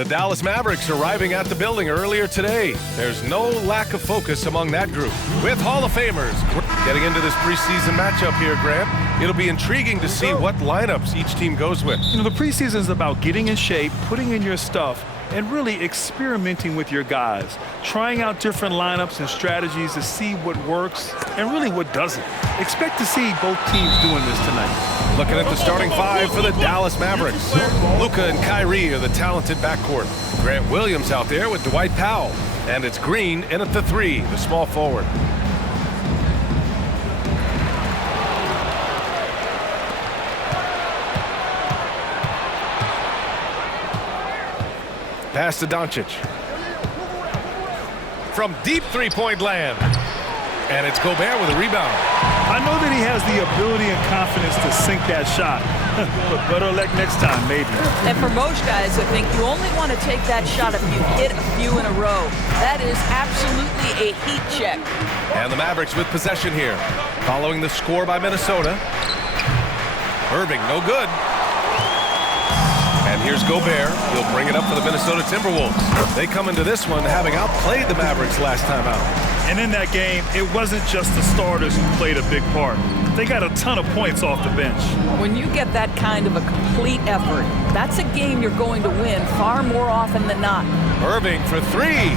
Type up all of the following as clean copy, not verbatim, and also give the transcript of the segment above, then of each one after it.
The Dallas Mavericks arriving at the building earlier today. There's no lack of focus among that group. With Hall of Famers getting into this preseason matchup here, Grant, it'll be intriguing to see what lineups each team goes with. You know, the preseason is about getting in shape, putting in your stuff, and really experimenting with your guys, trying out different lineups and strategies to see what works and really what doesn't. Expect to see both teams doing this tonight. Looking at the starting five for the Dallas Mavericks. Luka and Kyrie are the talented backcourt. Grant Williams out there with Dwight Powell. And it's Green in at the three, the small forward. Pass to Doncic. From deep three-point land. And it's Gobert with a rebound. I know that he has the ability and confidence to sink that shot. But better luck next time, maybe. And for most guys, I think you only want to take that shot if you hit a few in a row. That is absolutely a heat check. And the Mavericks with possession here. Following the score by Minnesota. Irving, no good. And here's Gobert. He'll bring it up for the Minnesota Timberwolves. They come into this one having outplayed the Mavericks last time out. And in that game, it wasn't just the starters who played a big part. They got a ton of points off the bench. When you get that kind of a complete effort, that's a game you're going to win far more often than not. Irving for three.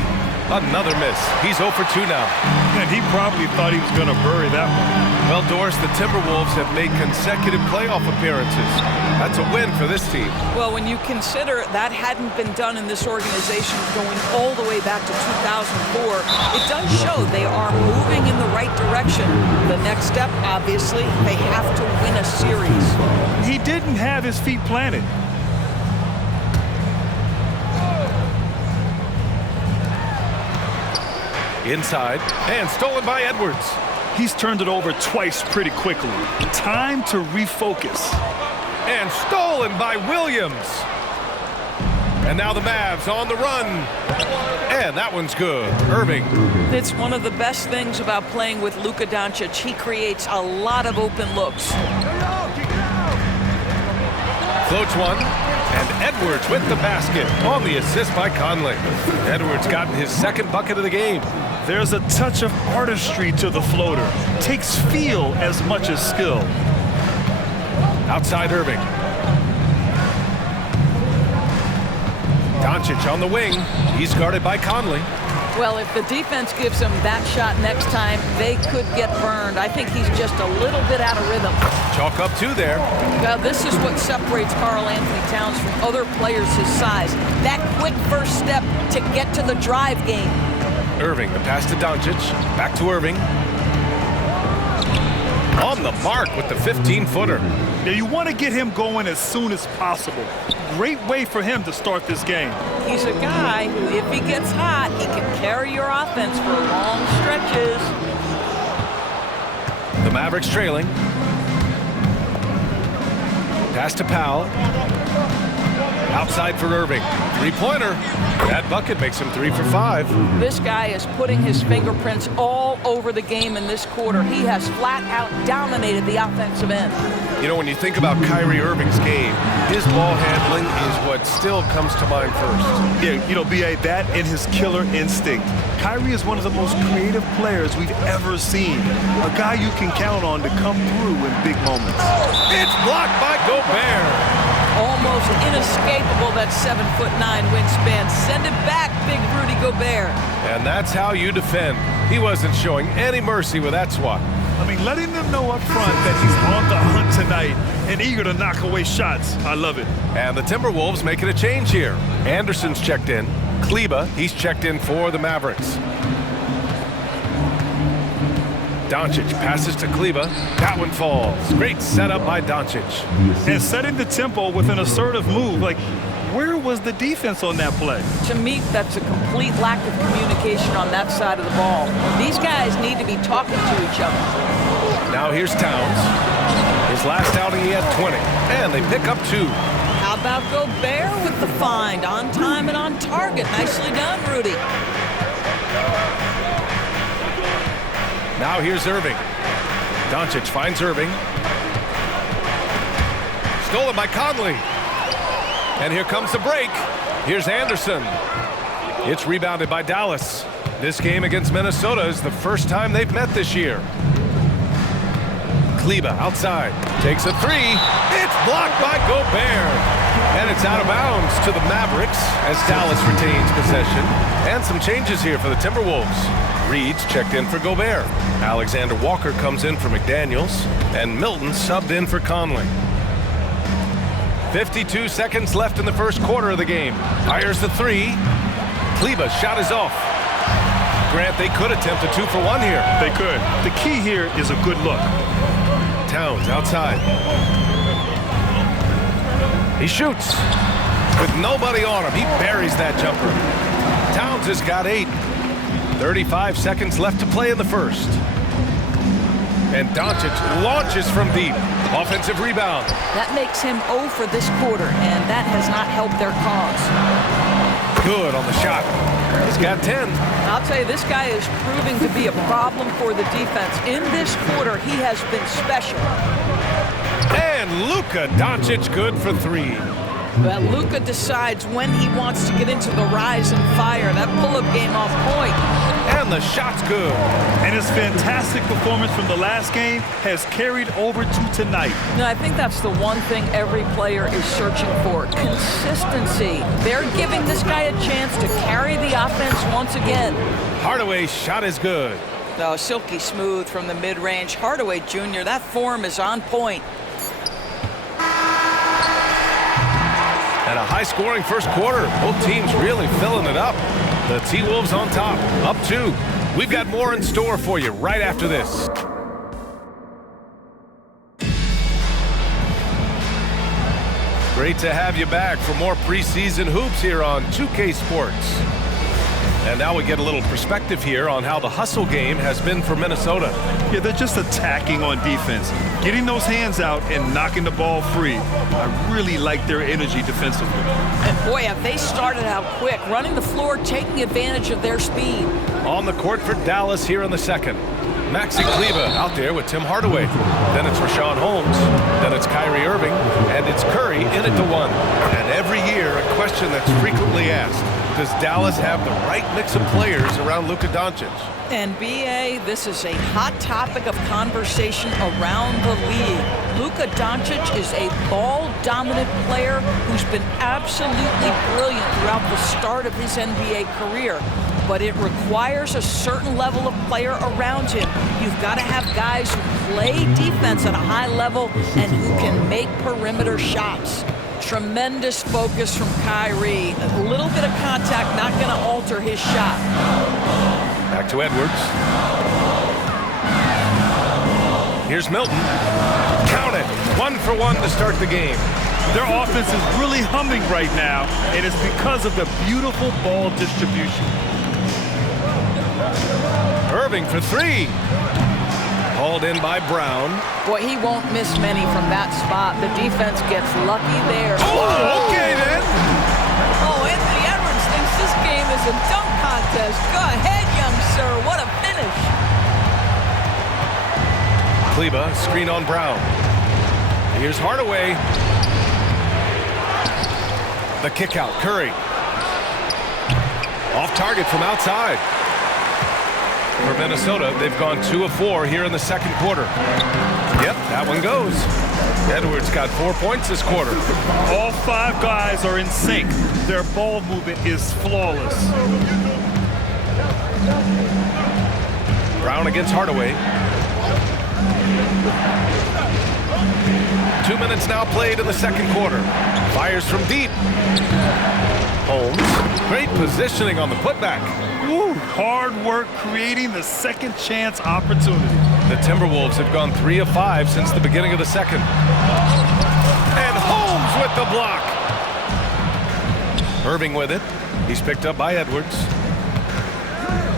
Another miss. He's 0 for 2 now. And he probably thought he was going to bury that one. Well, Doris, the Timberwolves have made consecutive playoff appearances. That's a win for this team. Well, when you consider that hadn't been done in this organization going all the way back to 2004, it does show they are moving in the right direction. The next step, obviously, they have to win a series. He didn't have his feet planted. Inside, and stolen by Edwards. He's turned it over twice pretty quickly. Time to refocus. And stolen by Williams. And now the Mavs on the run. And that one's good. Irving. It's one of the best things about playing with Luka Doncic. He creates a lot of open looks. Floats one. And Edwards with the basket on the assist by Conley. Edwards gotten his second bucket of the game. There's a touch of artistry to the floater. Takes feel as much as skill. Outside Irving. Doncic on the wing. He's guarded by Conley. Well, if the defense gives him that shot next time, they could get burned. I think he's just a little bit out of rhythm. Chalk up two there. Well, this is what separates Karl Anthony Towns from other players his size. That quick first step to get to the drive game. Irving, the pass to Doncic. Back to Irving. On the mark with the 15-footer. Now you want to get him going as soon as possible. Great way for him to start this game. He's a guy who, if he gets hot, he can carry your offense for long stretches. The Mavericks trailing. Pass to Powell. Outside for Irving. Three-pointer. That bucket makes him 3 for 5. This guy is putting his fingerprints all over the game in this quarter. He has flat out dominated the offensive end. You know, when you think about Kyrie Irving's game, his ball handling is what still comes to mind first. Yeah, you know, B.A., that and his killer instinct. Kyrie is one of the most creative players we've ever seen. A guy you can count on to come through in big moments. It's blocked by Gobert. Almost inescapable, that 7'9" wingspan. Send it back, big Rudy Gobert. And that's how you defend. He wasn't showing any mercy with that swat. I mean, letting them know up front that he's on the hunt tonight and eager to knock away shots. I love it. And the Timberwolves making a change here. Anderson's checked in. Kleba, he's checked in for the Mavericks. Doncic passes to Kleba. That one falls. Great setup by Doncic. And setting the tempo with an assertive move. Like, where was the defense on that play? To me, that's a complete lack of communication on that side of the ball. These guys need to be talking to each other. Now here's Towns. His last outing, he had 20. And they pick up 2. How about Gobert with the find? On time and on target. Nicely done, Rudy. Now here's Irving. Doncic finds Irving. Stolen by Conley. And here comes the break. Here's Anderson. It's rebounded by Dallas. This game against Minnesota is the first time they've met this year. Kleber outside. Takes a three. It's blocked by Gobert. And it's out of bounds to the Mavericks as Dallas retains possession. And some changes here for the Timberwolves. Reed's checked in for Gobert. Alexander Walker comes in for McDaniels. And Milton subbed in for Conley. 52 seconds left in the first quarter of the game. Fires the three. Kleber's shot is off. Grant, they could attempt a 2-for-1 here. They could. The key here is a good look. Towns outside. He shoots. With nobody on him, he buries that jumper. Towns has got 8. 35 seconds left to play in the first. And Doncic launches from deep. Offensive rebound. That makes him 0 for this quarter, and that has not helped their cause. Good on the shot. He's got 10. I'll tell you, this guy is proving to be a problem for the defense. In this quarter, he has been special. And Luka Doncic good for 3. But Luka decides when he wants to get into the rise and fire. That pull-up game off point. And the shot's good. And his fantastic performance from the last game has carried over to tonight. Now, I think that's the one thing every player is searching for. Consistency. They're giving this guy a chance to carry the offense once again. Hardaway's shot is good. Oh, silky smooth from the mid-range. Hardaway Jr., that form is on point. And a high-scoring first quarter. Both teams really filling it up. The T-Wolves on top, up 2. We've got more in store for you right after this. Great to have you back for more preseason hoops here on 2K Sports. And now we get a little perspective here on how the hustle game has been for Minnesota. Yeah, they're just attacking on defense, getting those hands out and knocking the ball free. I really like their energy defensively. And boy, have they started out quick, running the floor, taking advantage of their speed. On the court for Dallas here in the second. Maxi Kleber out there with Tim Hardaway. Then it's Rashawn Holmes. Then it's Kyrie Irving. And it's Curry in it to 1. And every year, a question that's frequently asked. Does Dallas have the right mix of players around Luka Doncic? And B.A., this is a hot topic of conversation around the league. Luka Doncic is a ball-dominant player who's been absolutely brilliant throughout the start of his NBA career. But it requires a certain level of player around him. You've got to have guys who play defense at a high level and who can make perimeter shots. Tremendous focus from Kyrie. A little bit of contact, not going to alter his shot. Back to Edwards. Here's Milton. Count it. 1 for 1 to start the game. Their offense is really humming right now, and it's because of the beautiful ball distribution. Irving for 3. Hauled in by Brown. Boy, he won't miss many from that spot. The defense gets lucky there. Oh, okay then. Oh, Anthony Edwards thinks this game is a dunk contest. Go ahead, young sir. What a finish. Kleber, screen on Brown. Here's Hardaway. The kick out, Curry. Off target from outside. For Minnesota, they've gone 2 of 4 here in the second quarter. Yep, that one goes. Edwards got 4 points this quarter. All 5 guys are in sync. Their ball movement is flawless. Brown against Hardaway. 2 minutes now played in the second quarter. Fires from deep. Holmes, great positioning on the putback. Woo, hard work creating the second chance opportunity. The Timberwolves have gone 3 of 5 since the beginning of the second. And Holmes with the block. Irving with it. He's picked up by Edwards.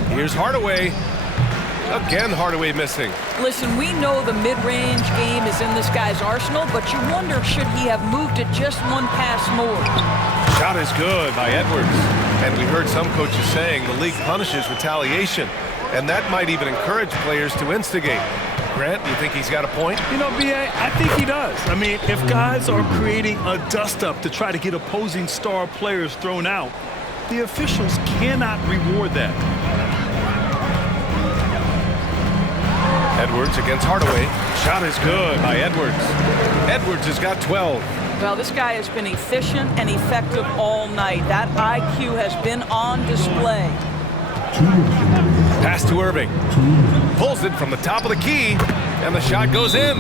Here's Hardaway. Again, Hardaway missing. Listen, we know the mid-range game is in this guy's arsenal, but you wonder, should he have moved it just 1 pass more? Shot is good by Edwards. And we heard some coaches saying the league punishes retaliation, and that might even encourage players to instigate. Grant, do you think he's got a point? You know, B.A., I think he does. I mean, if guys are creating a dust-up to try to get opposing star players thrown out, the officials cannot reward that. Edwards against Hardaway. Shot is good by Edwards. Edwards has got 12. Well, this guy has been efficient and effective all night. That IQ has been on display. Pass to Irving. Pulls it from the top of the key, and the shot goes in.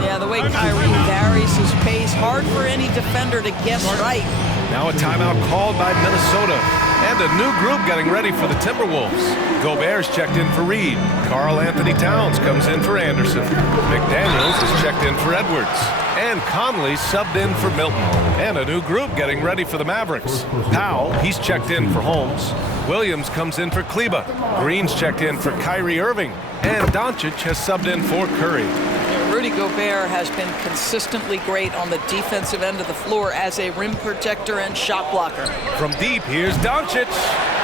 Yeah, the way Kyrie varies his pace, hard for any defender to guess right. Now a timeout called by Minnesota, and a new group getting ready for the Timberwolves. Gobert's checked in for Reed. Karl Anthony Towns comes in for Anderson. McDaniels is checked in for Edwards. And Conley subbed in for Milton. And a new group getting ready for the Mavericks. Powell, he's checked in for Holmes. Williams comes in for Kleba. Green's checked in for Kyrie Irving. And Doncic has subbed in for Curry. Rudy Gobert has been consistently great on the defensive end of the floor as a rim protector and shot blocker. From deep, here's Doncic.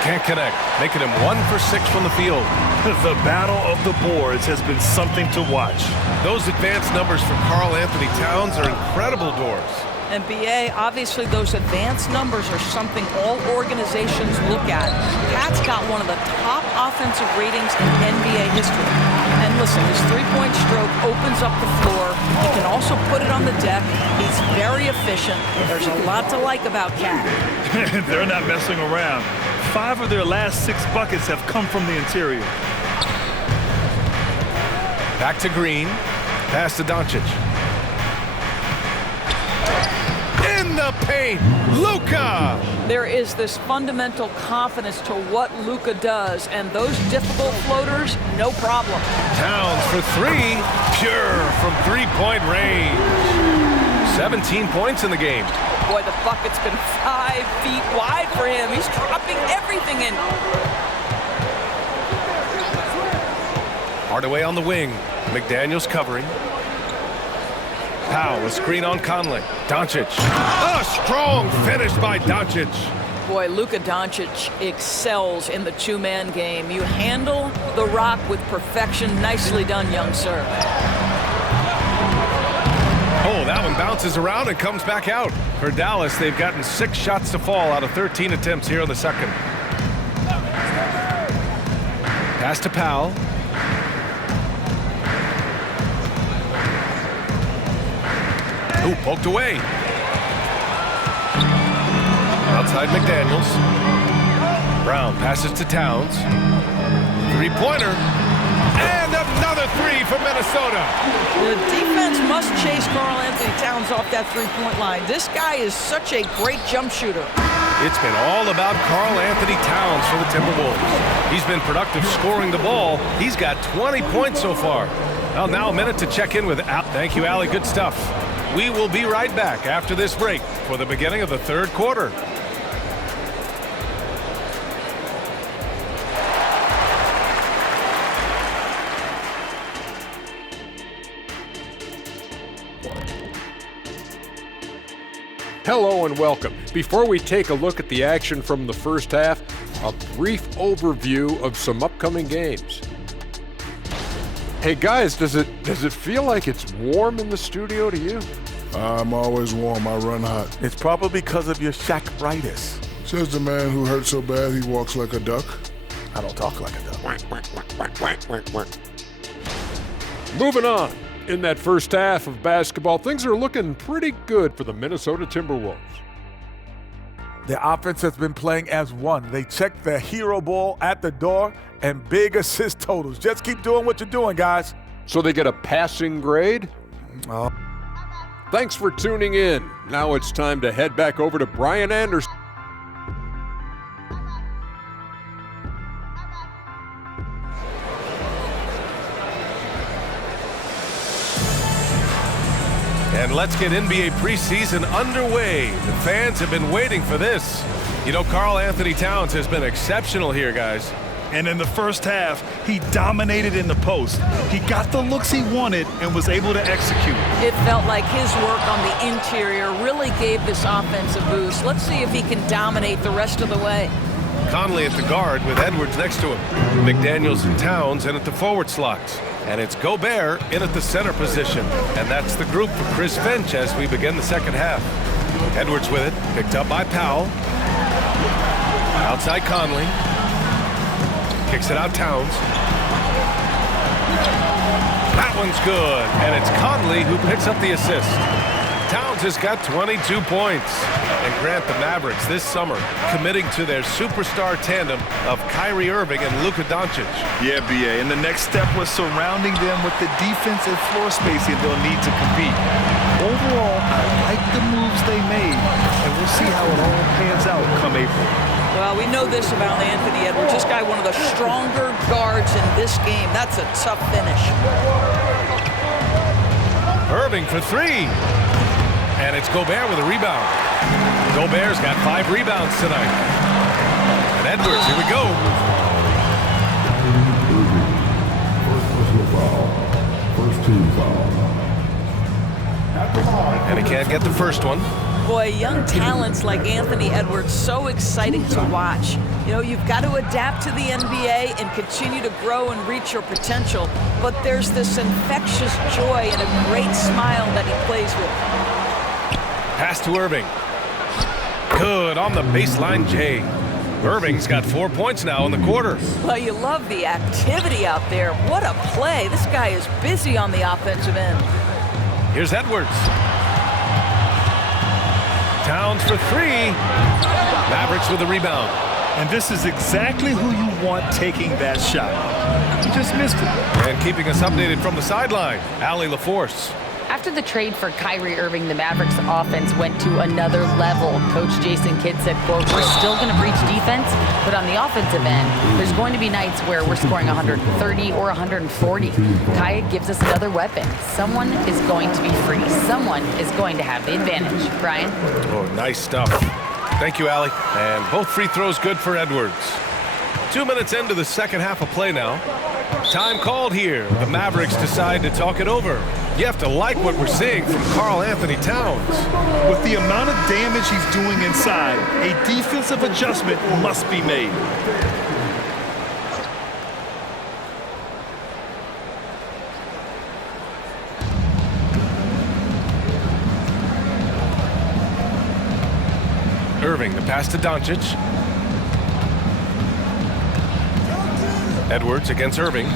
Can't connect, making him 1 for 6 from the field. The battle of the boards has been something to watch. Those advanced numbers for Karl Anthony Towns are incredible doors. And BA, obviously those advanced numbers are something all organizations look at. Pat's got one of the top offensive ratings in NBA history. And listen, his three-point stroke opens up the floor. He can also put it on the deck. He's very efficient. There's a lot to like about Cat. They're not messing around. 5 of their last 6 buckets have come from the interior. Back to Green. Pass to Doncic. In the paint, Luka! There is this fundamental confidence to what Luka does, and those difficult floaters, no problem. Towns for 3, pure from three-point range. 17 points in the game. Boy, the bucket's been 5 feet wide for him. He's dropping everything in. Hardaway on the wing. McDaniels covering. Powell, a screen on Conley. Doncic. A strong finish by Doncic. Boy, Luka Doncic excels in the two-man game. You handle the rock with perfection. Nicely done, young sir. Oh, that one bounces around and comes back out. For Dallas, they've gotten 6 shots to fall out of 13 attempts here in the second. Pass to Powell. Ooh, poked away. Outside McDaniels. Brown passes to Towns. Three-pointer. And another 3 for Minnesota. The defense must chase Karl Anthony Towns off that three-point line. This guy is such a great jump shooter. It's been all about Karl Anthony Towns for the Timberwolves. He's been productive scoring the ball. He's got 20 points so far. Well, now a minute to check in with Al. Thank you, Allie. Good stuff. We will be right back after this break for the beginning of the third quarter. Hello and welcome. Before we take a look at the action from the first half, a brief overview of some upcoming games. Hey guys, does it feel like it's warm in the studio to you? I'm always warm. I run hot. It's probably because of your Shaq-ritis. Says the man who hurt so bad he walks like a duck. I don't talk like a duck. Moving on. In that first half of basketball, things are looking pretty good for the Minnesota Timberwolves. The offense has been playing as one. They checked the hero ball at the door and big assist totals. Just keep doing what you're doing, guys. So they get a passing grade? Thanks for tuning in. Now it's time to head back over to Brian Anderson. And let's get NBA preseason underway. The fans have been waiting for this. You know, Karl Anthony Towns has been exceptional here, guys. And in the first half, he dominated in the post. He got the looks he wanted and was able to execute. It felt like his work on the interior really gave this offense a boost. Let's see if he can dominate the rest of the way. Conley at the guard with Edwards next to him. McDaniels and Towns in at the forward slots. And it's Gobert in at the center position. And that's the group for Chris Finch as we begin the second half. Edwards with it, picked up by Powell. Outside Conley. Kicks it out Towns. That one's good. And it's Conley who picks up the assist. Towns has got 22 points. And Grant, the Mavericks this summer committing to their superstar tandem of Kyrie Irving and Luka Doncic. Yeah, BA, and the next step was surrounding them with the defense and floor spacing they'll need to compete. Overall, I like the moves they made, and we'll see how it all pans out come April. Well, we know this about Anthony Edwards. This guy, one of the stronger guards in this game. That's a tough finish. Irving for three. And it's Gobert with a rebound. Gobert's got 5 rebounds tonight. And Edwards, here we go. First team foul. And he can't get the first one. Boy, young talents like Anthony Edwards, so exciting to watch. You know, you've got to adapt to the NBA and continue to grow and reach your potential. But there's this infectious joy and a great smile that he plays with. Pass to Irving. Good on the baseline, Jay. Irving's got 4 points now in the quarter. Well, you love the activity out there. What a play. This guy is busy on the offensive end. Here's Edwards. Towns for 3. Mavericks with a rebound. And this is exactly who you want taking that shot. He just missed it. And keeping us updated from the sideline, Allie LaForce. After the trade for Kyrie Irving, the Mavericks offense went to another level. Coach Jason Kidd said, quote, "We're still going to preach defense, but on the offensive end, there's going to be nights where we're scoring 130 or 140. Kai gives us another weapon. Someone is going to be free. Someone is going to have the advantage." Brian? Oh, nice stuff. Thank you, Allie. And both free throws good for Edwards. 2 minutes into the second half of play now. Time called here. The Mavericks decide to talk it over. You have to like what we're seeing from Karl Anthony Towns. With the amount of damage he's doing inside, a defensive adjustment must be made. Irving, the pass to Doncic. Edwards against Irving.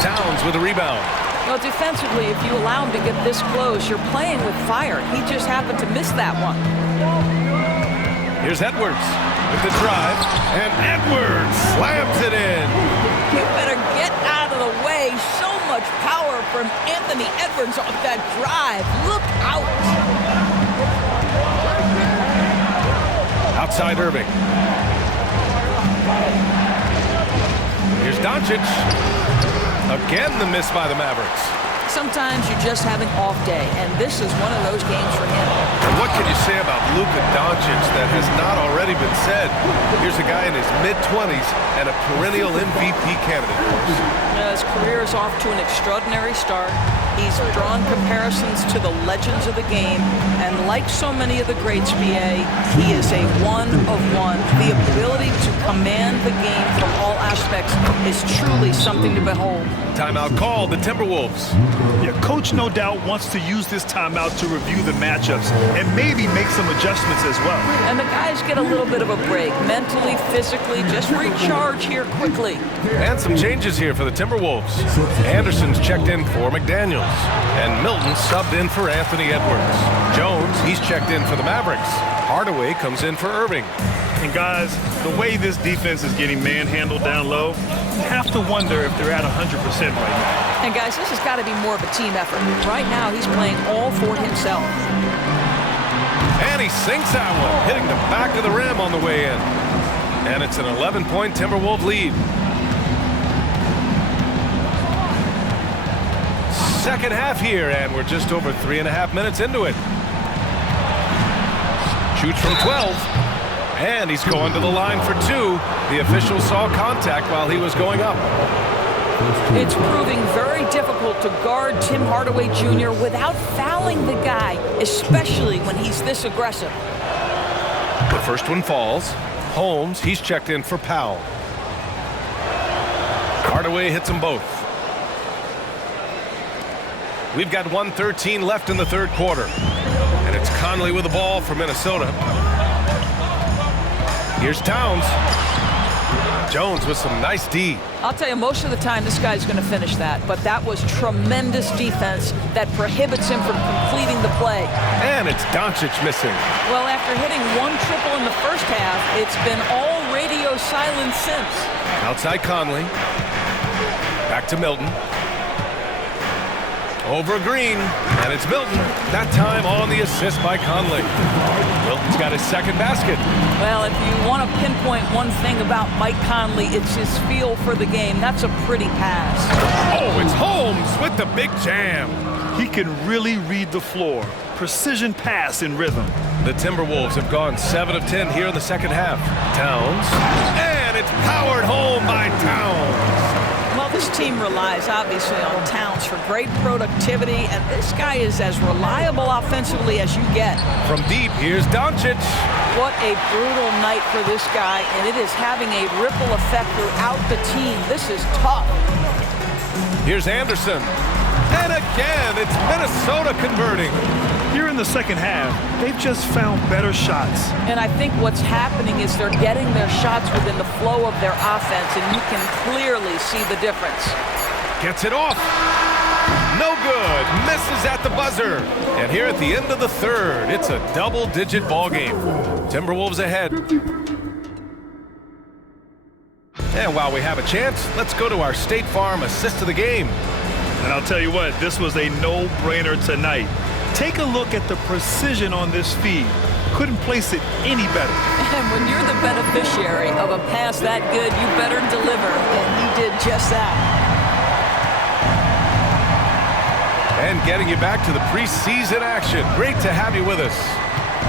Towns with a rebound. Well, defensively, if you allow him to get this close, you're playing with fire. He just happened to miss that one. Here's Edwards with the drive, and Edwards slams it in. You better get out of the way. So much power from Anthony Edwards off that drive. Look out. Outside Irving. Here's Doncic. Again, the miss by the Mavericks. Sometimes you just have an off day, and this is one of those games for him. And what can you say about Luka Doncic that has not already been said? Here's a guy in his mid-20s and a perennial MVP candidate for us. His career is off to an extraordinary start. He's drawn comparisons to the legends of the game, and like so many of the greats, BA, he is a one-of-one. The ability to command the game from all aspects is truly something to behold. Timeout called, the Timberwolves. Yeah, coach no doubt wants to use this timeout to review the matchups and maybe make some adjustments as well. And the guys get a little bit of a break, mentally, physically, just recharge here quickly. And some changes here for the Timberwolves. Anderson's checked in for McDaniels. And Milton subbed in for Anthony Edwards. Jones, he's checked in for the Mavericks. Hardaway comes in for Irving. And guys, the way this defense is getting manhandled down low, you have to wonder if they're at 100% right now. And guys, this has got to be more of a team effort. Right now, he's playing all for himself. And he sinks that one, hitting the back of the rim on the way in. And it's an 11-point Timberwolves lead. Second half here, and we're just over 3.5 minutes into it. Shoots from 12, and he's going to the line for 2. The official saw contact while he was going up. It's proving very difficult to guard Tim Hardaway Jr. without fouling the guy, especially when he's this aggressive. The first one falls. Holmes, he's checked in for Powell. Hardaway hits them both. We've got 1:13 left in the third quarter. And it's Conley with the ball for Minnesota. Here's Towns. Jones with some nice D. I'll tell you, most of the time this guy's going to finish that, but that was tremendous defense that prohibits him from completing the play. And it's Doncic missing. Well, after hitting one triple in the first half, it's been all radio silence since. Outside Conley. Back to Milton. Over Green, and it's Milton. That time on the assist by Conley. Milton's got his second basket. Well, if you want to pinpoint one thing about Mike Conley, it's his feel for the game. That's a pretty pass. Oh, it's Holmes with the big jam. He can really read the floor. Precision pass in rhythm. The Timberwolves have gone 7 of 10 here in the second half. Towns, and it's powered home by Towns. Well, this team relies, obviously, on Towns for great productivity, and this guy is as reliable offensively as you get. From deep, here's Doncic. What a brutal night for this guy, and it is having a ripple effect throughout the team. This is tough. Here's Anderson. And again, it's Minnesota converting. Here in the second half, they've just found better shots. And I think what's happening is they're getting their shots within the flow of their offense, and you can clearly see the difference. Gets it off. No good. Misses at the buzzer. And here at the end of the third, it's a double-digit ball game. Timberwolves ahead. And while we have a chance, let's go to our State Farm assist of the game. And I'll tell you what, this was a no-brainer tonight. Take a look at the precision on this feed. Couldn't place it any better. And when you're the beneficiary of a pass that good, you better deliver, and he did just that. And getting you back to the preseason action. Great to have you with us.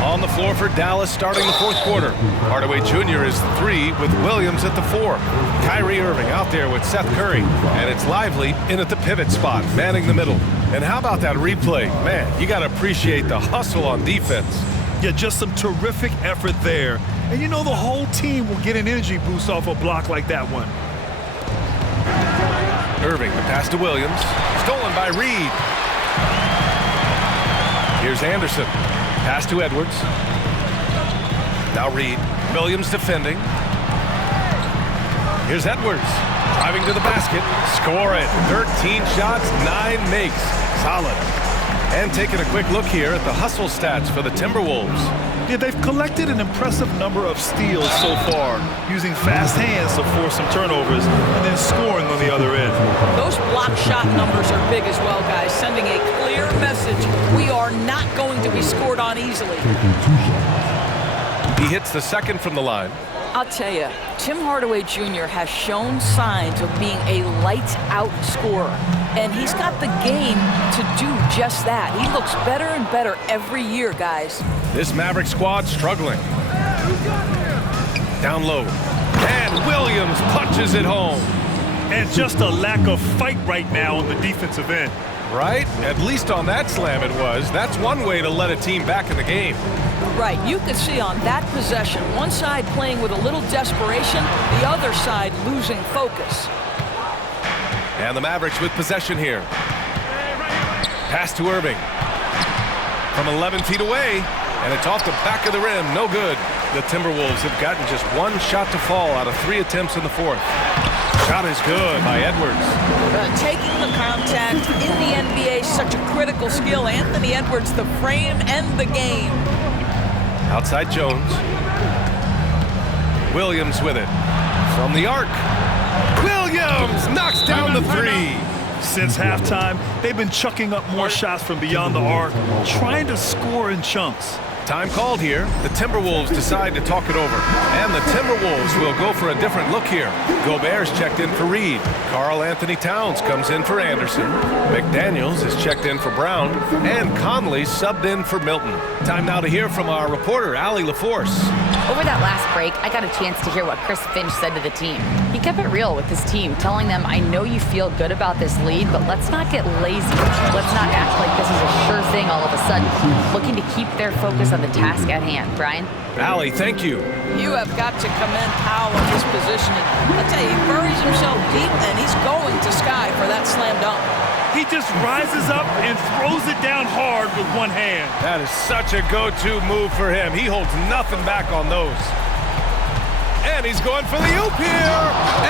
On the floor for Dallas starting the fourth quarter. Hardaway Jr. is the 3 with Williams at the 4. Kyrie Irving out there with Seth Curry. And it's Lively in at the pivot spot, manning the middle. And how about that replay? Man, you got to appreciate the hustle on defense. Yeah, just some terrific effort there. And you know the whole team will get an energy boost off a block like that one. Irving, the pass to Williams. Stolen by Reed. Here's Anderson. Pass to Edwards. Now Reed. Williams defending. Here's Edwards. Driving to the basket. Score it. 13 shots, 9 makes. Solid. And taking a quick look here at the hustle stats for the Timberwolves. Yeah, they've collected an impressive number of steals so far, using fast hands to force some turnovers and then scoring on the other end. Those block shot numbers are big as well, guys, sending a clear message. We are not going to be scored on easily. He hits the second from the line. I'll tell you, Tim Hardaway Jr. has shown signs of being a lights-out scorer, and he's got the game to do just that. He looks better and better every year, guys. This Maverick squad struggling. Down low. And Williams punches it home. And just a lack of fight right now on the defensive end. Right? At least on that slam it was. That's one way to let a team back in the game. Right. You could see on that possession, one side playing with a little desperation, the other side losing focus. And the Mavericks with possession here. Pass to Irving. From 11 feet away, and it's off the back of the rim. No good. The Timberwolves have gotten just one shot to fall out of 3 attempts in the fourth. Shot is good by Edwards. Taking the contact in the NBA is such a critical skill. Anthony Edwards, the frame and the game. Outside Jones. Williams with it. From the arc. Williams knocks down the 3. Since halftime, they've been chucking up more shots from beyond the arc, trying to score in chunks. Time called here. The Timberwolves decide to talk it over. And the Timberwolves will go for a different look here. Gobert's checked in for Reed. Karl Anthony Towns comes in for Anderson. McDaniels is checked in for Brown. And Conley subbed in for Milton. Time now to hear from our reporter, Allie LaForce. Over that last break, I got a chance to hear what Chris Finch said to the team. He kept it real with his team, telling them, I know you feel good about this lead, but let's not get lazy. Let's not act like this is a sure thing all of a sudden. Looking to keep their focus on the task at hand. Brian? Allie, thank you. You have got to commend Powell on his positioning. I tell you, he buries himself deep, and he's going to Sky for that slam dunk. He just rises up and throws it down hard with one hand. That is such a go-to move for him. He holds nothing back on those. And he's going for the oop here.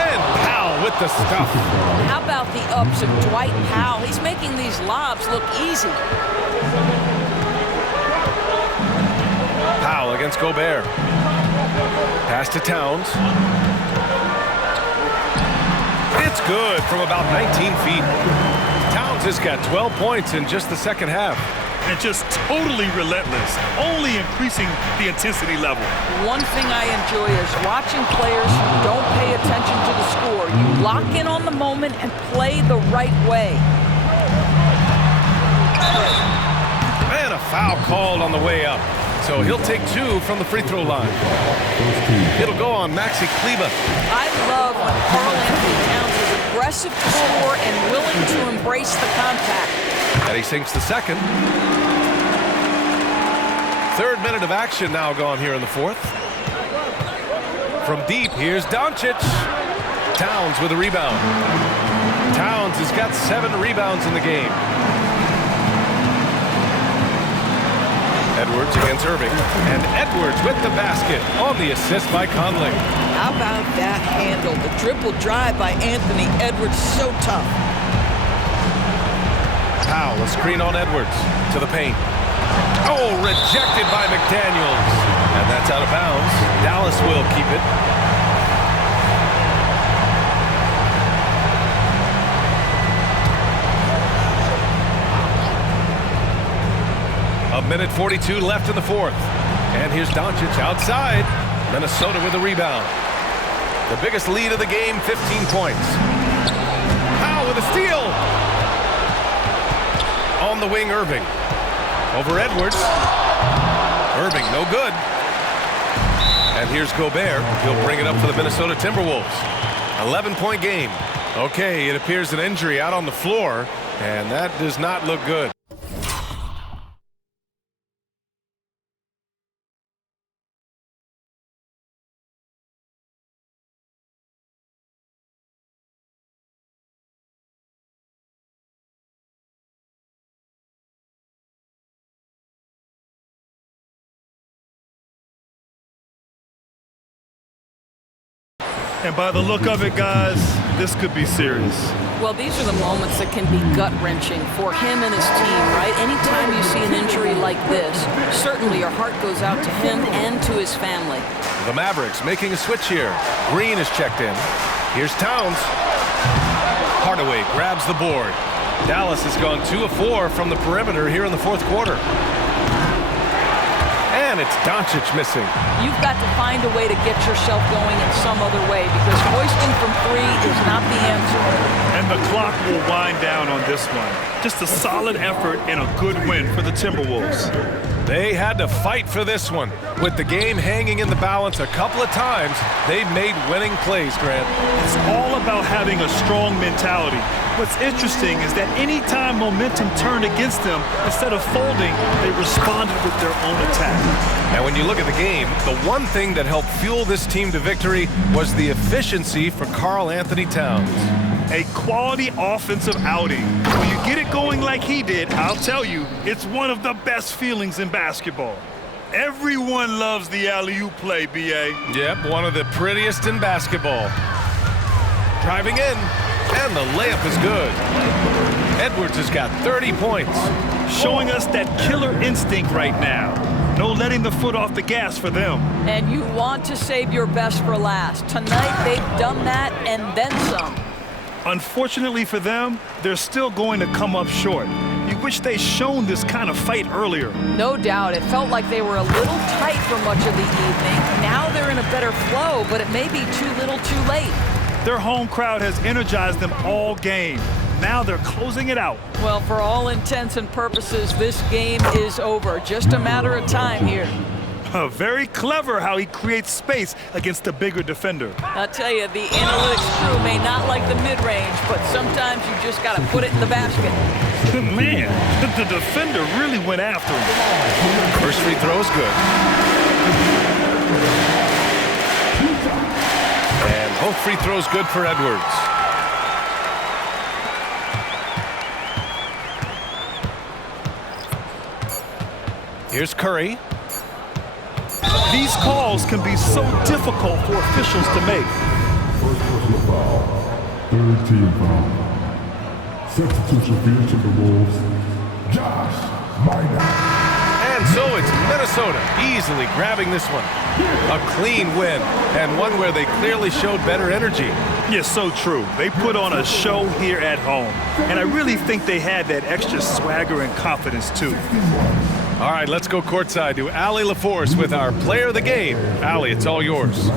And Powell with the stuff. How about the ups of Dwight Powell? He's making these lobs look easy. Powell against Gobert. Pass to Towns. It's good from about 19 feet. Towns has got 12 points in just the second half. And just totally relentless, only increasing the intensity level. One thing I enjoy is watching players who don't pay attention to the score. You lock in on the moment and play the right way. And a foul called on the way up. So he'll take 2 from the free throw line. It'll go on Maxi Kleber. I love when Karl Anthony Towns is aggressive to score and willing to embrace the contact. And he sinks the second. Third minute of action now gone here in the fourth. From deep, here's Doncic. Towns with a rebound. Towns has got 7 rebounds in the game. Edwards against Irving. And Edwards with the basket on the assist by Conley. How about that handle? The dribble drive by Anthony Edwards, so tough. Powell, a screen on Edwards to the paint. Oh, rejected by McDaniels. And that's out of bounds. Dallas will keep it. A minute 42 left in the fourth. And here's Doncic outside. Minnesota with a rebound. The biggest lead of the game, 15 points. Powell with a steal. On the wing, Irving. Over Edwards. Irving, no good. And here's Gobert. He'll bring it up for the Minnesota Timberwolves. 11-point game. Okay, it appears an injury out on the floor, and that does not look good. And by the look of it, guys, this could be serious. Well, these are the moments that can be gut-wrenching for him and his team, right? Anytime you see an injury like this, certainly your heart goes out to him and to his family. The Mavericks making a switch here. Green is checked in. Here's Towns. Hardaway grabs the board. Dallas has gone 2 of 4 from the perimeter here in the fourth quarter. And it's Doncic missing. You've got to find a way to get yourself going in some other way because hoisting from 3 is not the answer. And the clock will wind down on this one. Just a solid effort and a good win for the Timberwolves. They had to fight for this one. With the game hanging in the balance a couple of times, they made winning plays, Grant. It's all about having a strong mentality. What's interesting is that any time momentum turned against them, instead of folding, they responded with their own attack. And when you look at the game, the one thing that helped fuel this team to victory was the efficiency for Karl Anthony Towns. A quality offensive outing. When you get it going like he did, I'll tell you, it's one of the best feelings in basketball. Everyone loves the alley-oop play, B.A. Yep, one of the prettiest in basketball. Driving in, and the layup is good. Edwards has got 30 points. Showing us that killer instinct right now. No letting the foot off the gas for them. And you want to save your best for last. Tonight, they've done that and then some. Unfortunately for them, they're still going to come up short. You wish they'd shown this kind of fight earlier. No doubt. It felt like they were a little tight for much of the evening. Now they're in a better flow, but it may be too little too late. Their home crowd has energized them all game. Now they're closing it out. Well, for all intents and purposes, this game is over. Just a matter of time here. Very clever how he creates space against a bigger defender. I'll tell you, the analytics crew may not like the mid-range, but sometimes you just got to put it in the basket. Man, the defender really went after him. First free throw is good. And both free throws good for Edwards. Here's Curry. These calls can be so difficult for officials to make. First personal foul. Third team foul. Substitution for the Timberwolves. Josh Minor. And so it's Minnesota easily grabbing this one. A clean win, and one where they clearly showed better energy. Yes, so true. They put on a show here at home. And I really think they had that extra swagger and confidence, too. All right, let's go courtside to Allie LaForce with our player of the game. Allie, it's all yours.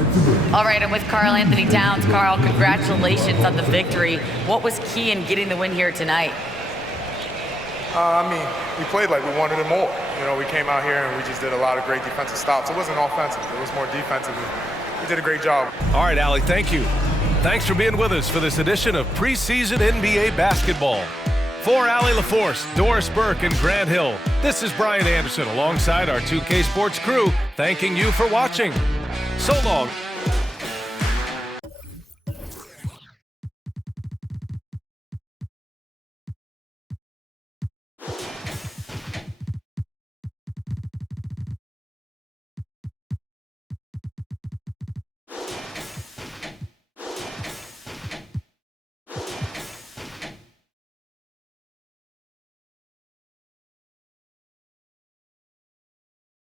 All right, I'm with Karl Anthony Towns. Karl, congratulations on the victory. What was key in getting the win here tonight? We played like we wanted it more. You know, we came out here and we just did a lot of great defensive stops. It wasn't offensive. It was more defensive. We did a great job. All right, Allie, thank you. Thanks for being with us for this edition of Preseason NBA Basketball. For Allie LaForce, Doris Burke, and Grant Hill, this is Brian Anderson alongside our 2K Sports crew, thanking you for watching. So long.